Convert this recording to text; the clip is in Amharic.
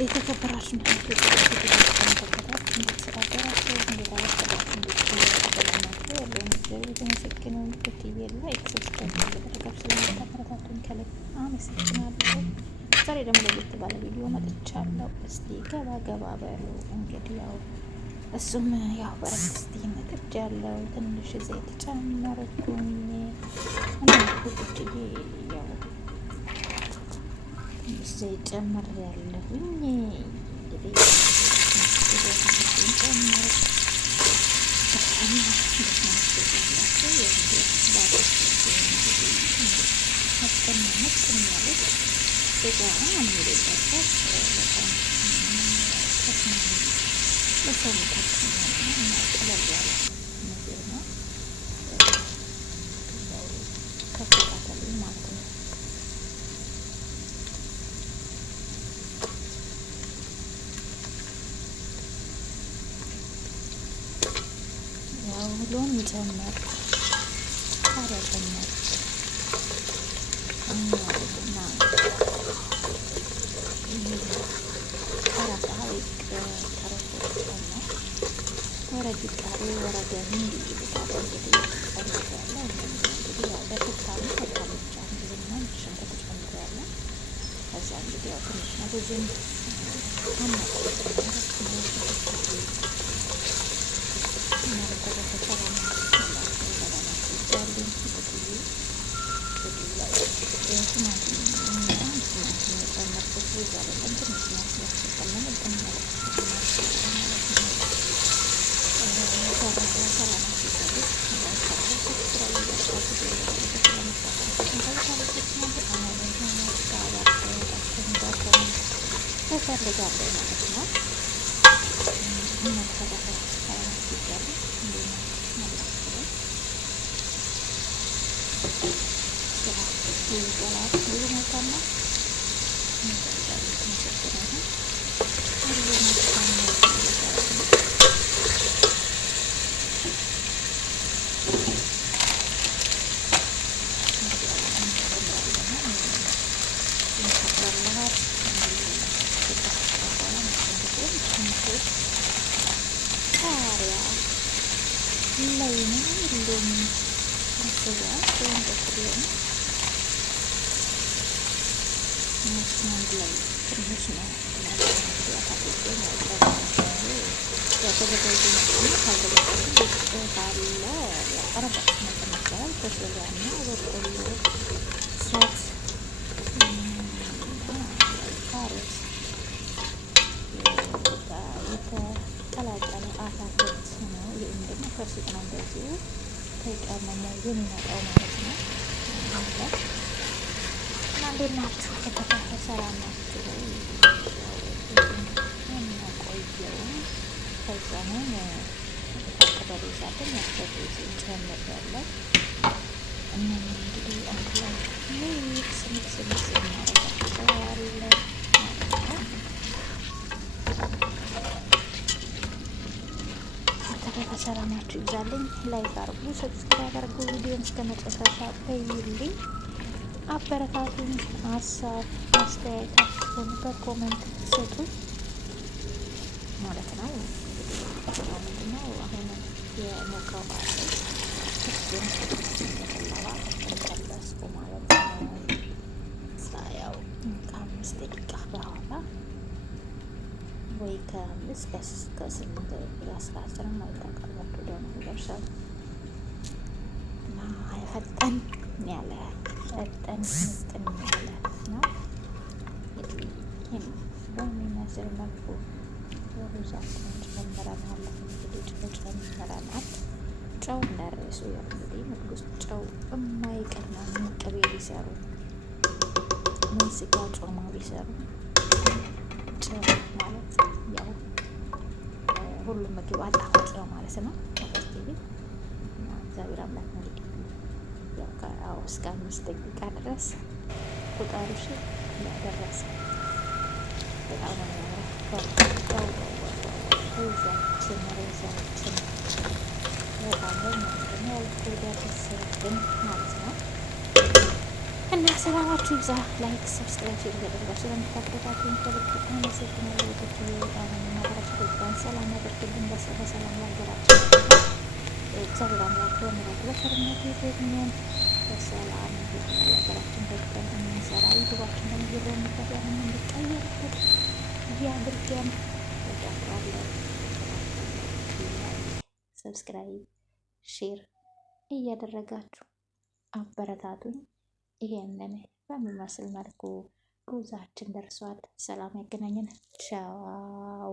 የተከበራችሁ እንደተሰራደራቸው እንደተሰራደራቸው ያለውን እግዚአብሔር የተመሰገነው ቲቪ ላይክ ሰብስክራይብ እያደረጋችሁ ስለምታበረታቱኝ ከልብ አመሰግናለሁ። ዛሬ ደግሞ ለየት ባለ ቪዲዮ መጥቻለሁ። እስቲ ገባ ገባ በሉ። እንግዲህ ያው እሱም ያው በረክስቲ ነጥብ ያለው ትንሽ ዘይት ጨመርኩኝ እና ቁጭዬ ያው ዘይት ጨምር ያለሁኝ እንግዲህ ሎሚ ጨመር ቃሪያ ጨመር እና ቀረፋ ወይ ቀረፎ ጨመር ወረድ ቃሪ ወረደ እንዲ ይልታል። እንግዲህ ጨምሬያለሁ። እንግዲህ ያው በፍታም ተቀምጫ እንግዲህ ሽንኩርት ጨምሬያለሁ። ከዛ እንግዲህ ያው ትንሽ ነው ብዙም እፈልጋለሁ ማለት ነው። የተቀላቀለ አታክልት ነው። ይህም ደግሞ ከሱቅ ነው እንደዚሁ ተቀመሞ የሚመጣው ማለት ነው። እና እንዴት ናችሁ? ከተከታታይ ሰላም ናችሁ ወይ? የምናቆየውም ከዛንን አቀበሌ ሳትን ያስበቤት ጨምሬያለሁ። እና እንግዲህ አንድ ላይ ሚክስ እናደርጋቸዋለን ማለት ነው። ሰላማችሁ ይብዛልኝ። ላይክ አድርጉ፣ ሰብስክራይብ አድርጉ፣ ቪዲዮን እስከ መጨረሻ በይልኝ፣ አበረታቱኝ። ሀሳብ አስተያየታችሁን በኮሜንት ስጡ ማለት ነው። ምንድነው አሁን የሞቀው ባለ እሱን የተላባ ተንቀለስኩ ማለት ነው። ያው ከ5 ደቂቃ በኋላ ወይ ከ5 እስከ 8 10 ማይታቀርባችሁ ደግሞ ይደርሳል እና ፈጠን ያለ ምጥን ያለ ነው። በሚመስል መልኩ ሩዛችንን ጨምረናል። እንግዲህ ጨው ጨምረናል። ጨው እንዳረሱ ያው እንግዲህ ምግብ ውስጥ ጨው የማይቀር ነው። ቅቤ ቢሰሩ ምን ስጋ ጮማ ቢሰሩ ጨው ማለት ያው ሁሉም ምግብ አጣፋጭ ነው ማለት ነው። እግዚአብሔር አምላክ እንግዲህ ያው እስከ 5 ደቂቃ ድረስ ቁጠሩሽ ያደረሰ በጣም ነው የሚያምረው። ሩዛችን በጣም ነው ደረሰብን ማለት ነው። እና ሰላማችሁ ይብዛ። ላይክ ሰብስክራይብ እያደረጋችሁ ስለምታበረታቱኝ ከልብ አመሰግናለሁ። ወደፊት ሀገራችን ኢትዮጵያን ሰላም ያደርግልን። በሰላም ለሀገራችን እግዚአብሔር አምላክ በምሕረቱ በቸርነቱ ይጎብኘን። በሰላም የሀገራችን ኢትዮጵያን እንሰራ ዩቱባችን ደግሞ ይረንበት ያንን እንድቀየርበት እያድርገን። ወዳችኋለሁ። ላይክ ሰብስክራይብ ሼር እያደረጋችሁ አበረታቱኝ። ይሄንን በሚመስል መልኩ ጉዟችን ደርሷል። ሰላም ያገናኘን። ቻው